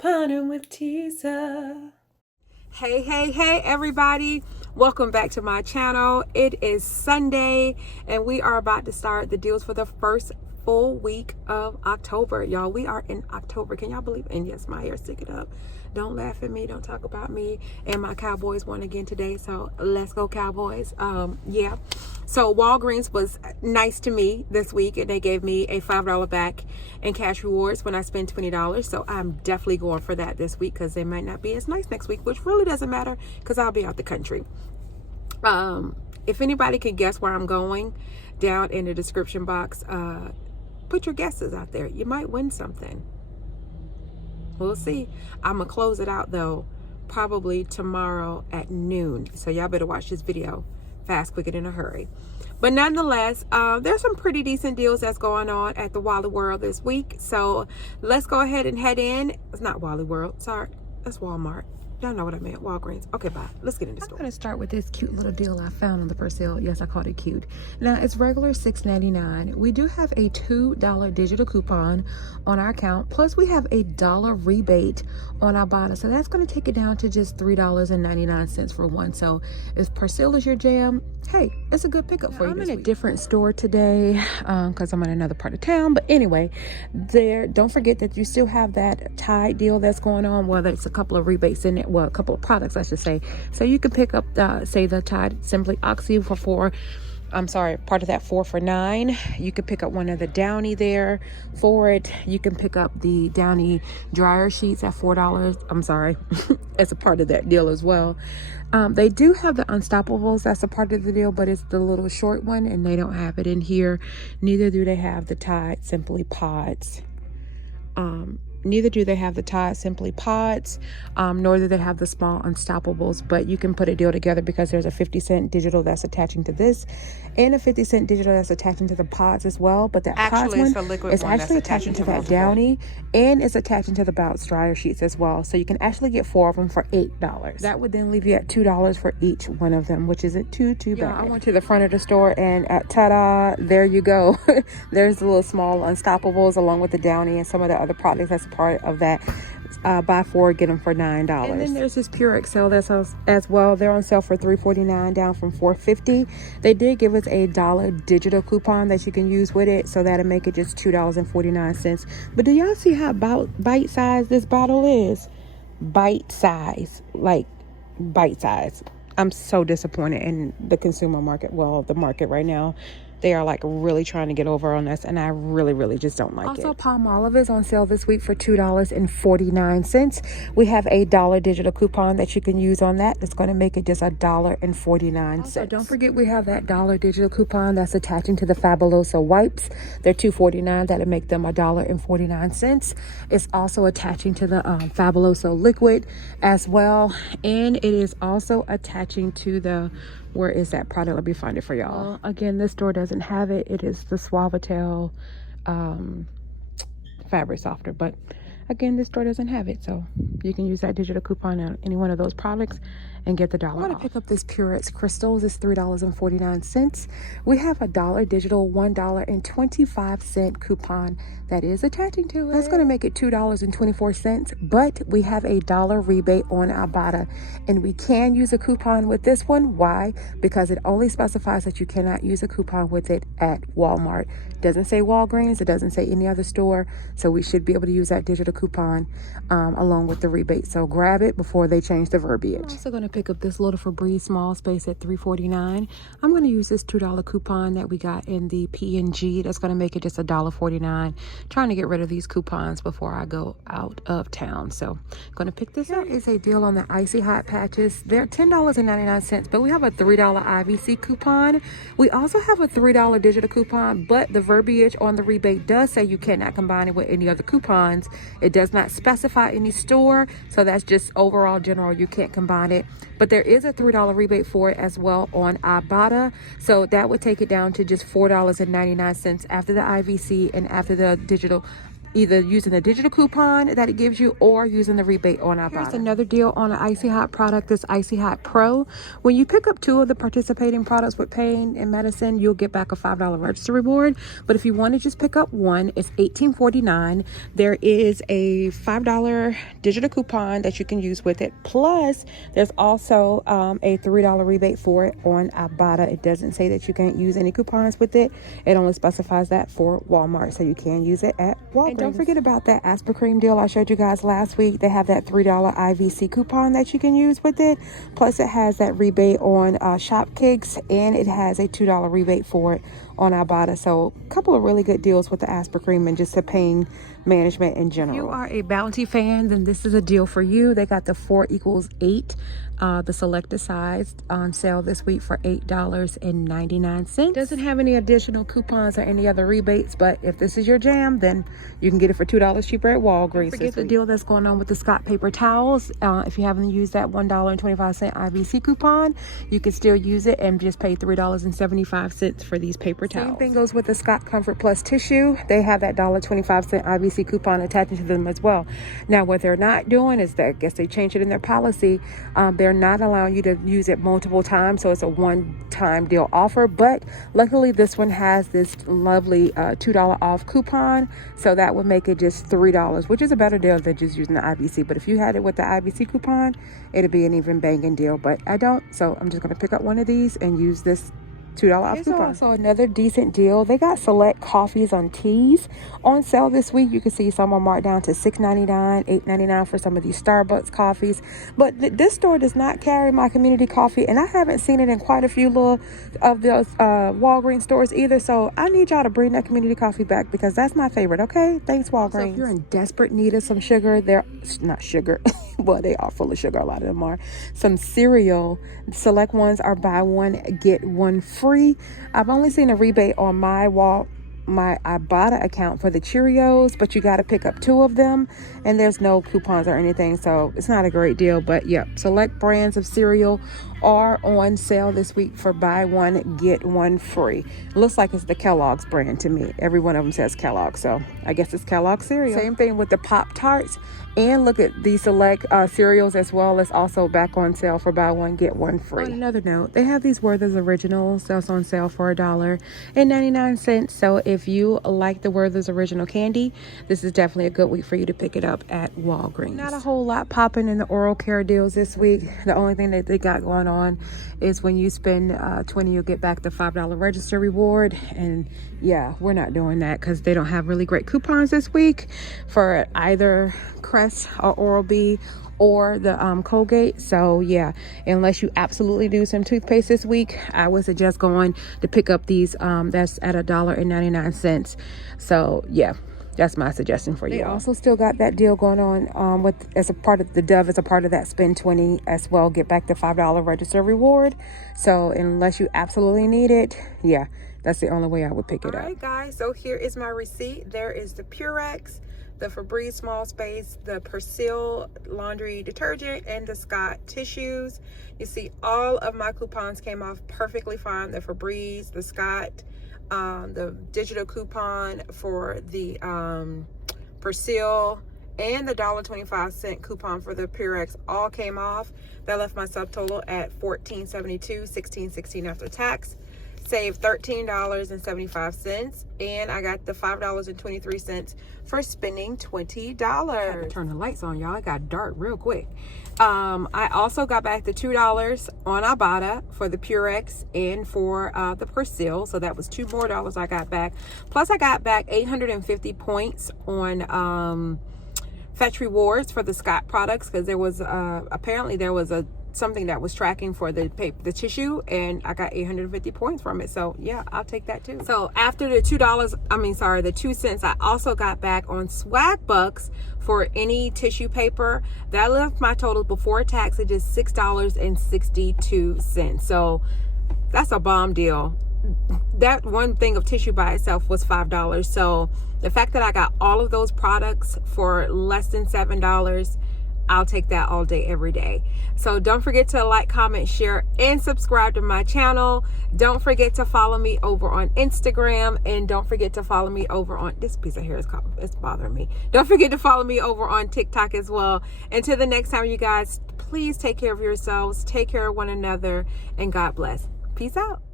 Couponing with Tisa. Hey, everybody. Welcome back to my channel. It is Sunday, and we are about to start the deals for the first full week of October. Y'all, we are in October. Can y'all believe it? And yes, my hair's sticking up. Don't laugh at me. Don't talk about me. And my Cowboys won again today, so let's go Cowboys. Yeah. So Walgreens was nice to me this week, and they gave me a $5 back in cash rewards when I spend $20. So I'm definitely going for that this week because they might not be as nice next week, which really doesn't matter because I'll be out the country. If anybody can guess where I'm going, down in the description box, put your guesses out there. You might win something. We'll see. I'm gonna close it out though, probably tomorrow at noon. So y'all better watch this video fast, quick, and in a hurry. But nonetheless, there's some pretty decent deals that's going on at the Wally World this week. So let's go ahead and head in. It's not Wally World, sorry, that's Walmart. Y'all know what I meant, Walgreens. Okay, bye. Let's get into the store. I'm gonna start with this cute little deal I found on the first sale. Yes, I called it cute. Now, it's regular $6.99. We do have a $2 digital coupon on our account. Plus, we have a $1 rebate on our bottle. So that's gonna take it down to just $3.99 for one. So if Persil is your jam, hey, it's a good pickup for you. I'm in a different store today because I'm in another part of town. But anyway, don't forget that you still have that Tide deal that's going on, whether it's a couple of rebates in it. Well, a couple of products, I should say. So you can pick up, say, the Tide Simply Oxy for part of that 4 for $9. You can pick up one of the Downy there for it. You can pick up the Downy dryer sheets at $4. I'm sorry, as a part of that deal as well. They do have the Unstoppables. That's a part of the deal, but it's the little short one, and they don't have it in here. Neither do they have the Tide Simply Pods. Neither do they have the Tide Simply Pods, nor do they have the small Unstoppables, but you can put a deal together because there's a 50-cent digital that's attaching to this and a 50-cent digital that's attaching to the pods as well. But that pods one is actually attaching to that Downy, and it's attaching to the Bounce dryer sheets as well. So you can actually get 4 of them for $8. That would then leave you at $2 for each one of them, which isn't too bad. I went to the front of the store, and ta-da, there you go. There's the little small Unstoppables along with the Downy and some of the other products that's part of that. Buy 4, get them for $9. And then there's this Pure Excel that's as well. They're on sale for $3.49, down from $4.50. They did give us a $1 digital coupon that you can use with it, so that'll make it just $2.49. But do y'all see how bite size this bottle is? Bite size, like bite size. I'm so disappointed in the consumer market. Well, the market right now. They are like really trying to get over on us, and I really just don't like it. Also, Palmolive is on sale this week for $2.49. We have a $1 digital coupon that you can use on that. That's going to make it just $1.49. Also, don't forget we have that $1 digital coupon that's attaching to the Fabuloso wipes. They're $2.49. That'll make them $1.49. It's also attaching to the Fabuloso liquid as well, and it is also attaching to the, where is that product? Let me find it for y'all. Again, this store doesn't have it. It is the Suavitel fabric softener, but again, this store doesn't have it, so you can use that digital coupon on any one of those products and get the $1 off. I want to pick up this Purex Crystals. It's $3.49. We have a $1 digital, $1.25 coupon that is attaching to it. That's going to make it $2.24, but we have a $1 rebate on Ibotta, and we can use a coupon with this one. Why? Because it only specifies that you cannot use a coupon with it at Walmart. It doesn't say Walgreens. It doesn't say any other store, so we should be able to use that digital coupon along with the rebate. So grab it before they change the verbiage. I'm also going to pick up this little Febreze small space at $3.49. I'm going to use this $2 coupon that we got in the P&G. That's going to make it just $1.49. Trying to get rid of these coupons before I go out of town. So I'm going to pick this up. There is a deal on the Icy Hot Patches. They're $10.99, but we have a $3 IVC coupon. We also have a $3 digital coupon, but the verbiage on the rebate does say you cannot combine it with any other coupons. It does not specify any store, so that's just overall general. You can't combine it, but there is a $3 rebate for it as well on Ibotta, so that would take it down to just $4.99 after the IVC and after the digital either using the digital coupon that it gives you or using the rebate on our product. Here's another deal on an Icy Hot product, this Icy Hot Pro. When you pick up 2 of the participating products with pain and medicine, you'll get back a $5 register reward. But if you want to just pick up one, it's $18.49. There is a $5 digital coupon that you can use with it. Plus, there's also a $3 rebate for it on Ibotta. It doesn't say that you can't use any coupons with it. It only specifies that for Walmart, so you can use it at Walgreens. And don't forget about that Aspercream deal I showed you guys last week. They have that $3 IVC coupon that you can use with it. Plus, it has that rebate on Shop Kicks, and it has a $2 rebate for it on Ibotta. So a couple of really good deals with the Aspercream and just the pain management in general. If you are a Bounty fan, then this is a deal for you. They got the 4 = 8, the selected size, on sale this week for $8.99. Doesn't have any additional coupons or any other rebates, but if this is your jam, then you can get it for $2 cheaper at Walgreens. Forget the deal that's going on with the Scott paper towels. If you haven't used that $1.25 IVC coupon, you can still use it and just pay $3.75 for these paper towels. Same thing goes with the Scott Comfort Plus tissue. They have that $1.25 IVC coupon attached to them as well. Now, what they're not doing is that, I guess they changed it in their policy. They're not allowing you to use it multiple times, so it's a one-time deal offer. But luckily, this one has this lovely $2 off coupon, so that would make it just $3, which is a better deal than just using the IVC. But if you had it with the IVC coupon, it'd be an even banging deal. But I don't, so I'm just going to pick up one of these and use this $2 off coupon. Also another decent deal. They got select coffees on teas on sale this week. You can see some are marked down to $6.99, $8.99 for some of these Starbucks coffees. But this store does not carry my community coffee, and I haven't seen it in quite a few little of those Walgreens stores either. So I need y'all to bring that community coffee back because that's my favorite. Okay, thanks Walgreens. So if you're in desperate need of some sugar, they're not sugar. Well, they are full of sugar. A lot of them are. Some cereal. Select ones are buy one get one free. I've only seen a rebate on my Ibotta account for the Cheerios, but you got to pick up 2 of them, and there's no coupons or anything, so it's not a great deal. But yeah, select brands of cereal are on sale this week for buy one get one free. Looks like it's the Kellogg's brand to me. Every one of them says Kellogg, so I guess it's Kellogg cereal. Same thing with the Pop-Tarts, and look at the select cereals as well. It's also back on sale for buy one get one free. On another note, they have these Werther's Originals that's on sale for $1.99. So if you like the Werther's Original candy, this is definitely a good week for you to pick it up at Walgreens. Not a whole lot popping in the oral care deals this week. The only thing that they got going on is when you spend $20, you'll get back the $5 register reward. And yeah, we're not doing that because they don't have really great coupons this week for either Crest or Oral-B or the Colgate. So yeah, unless you absolutely do some toothpaste this week, I would suggest going to pick up these that's at $1.99. So yeah, that's my suggestion for you. They also still got that deal going on with as a part of the Dove, as a part of that spend 20 as well, get back the $5 register reward. So unless you absolutely need it, yeah, that's the only way I would pick it up. All right guys, so here is my receipt. There is the Purex, the Febreze Small Space, the Persil laundry detergent, and the Scott tissues. You see all of my coupons came off perfectly fine. The Febreze, the Scott, the digital coupon for the Persil, and the $1.25 coupon for the Purex all came off. That left my subtotal at $14.72, $16.16 after tax. Saved $13.75, and I got the $5.23 for spending $20. I had to turn the lights on, y'all. It got dark real quick. I also got back the $2 on Ibotta for the Purex and for the Persil, so that was $2 more I got back. Plus, I got back 850 points on Fetch Rewards for the Scott products because there was apparently there was something that was tracking for the tissue, and I got 850 points from it. So yeah, I'll take that too. So after the the 2 cents, I also got back on Swag Bucks for any tissue paper. That left my total before tax at just $6.62. So that's a bomb deal. That one thing of tissue by itself was $5. So the fact that I got all of those products for less than $7, I'll take that all day, every day. So don't forget to like, comment, share, and subscribe to my channel. Don't forget to follow me over on Instagram, and don't forget to follow me over on, this piece of hair it's bothering me. Don't forget to follow me over on TikTok as well. Until the next time, you guys, please take care of yourselves, take care of one another, and God bless. Peace out.